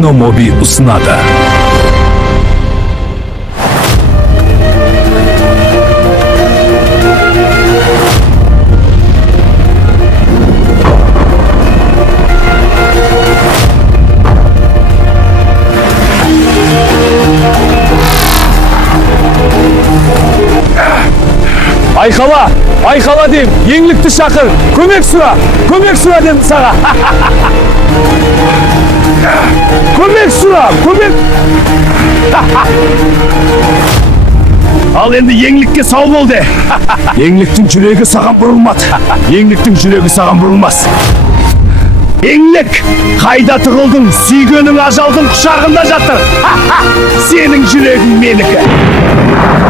Dinomobi ұсынады. Айқала дейм, еңлікті шақыр, көмек сұра дейм саға. Көмек сұра, көмек. Ал енді еңлікке сау бол де. Еңліктің жүрегі саған бұрылмады. Еңліктің жүрегі саған бұрылмас. Еңлік, қайда тығылдың, сүйгенің ажалдың құшағында жатыр. Сенің жүрегің менікі.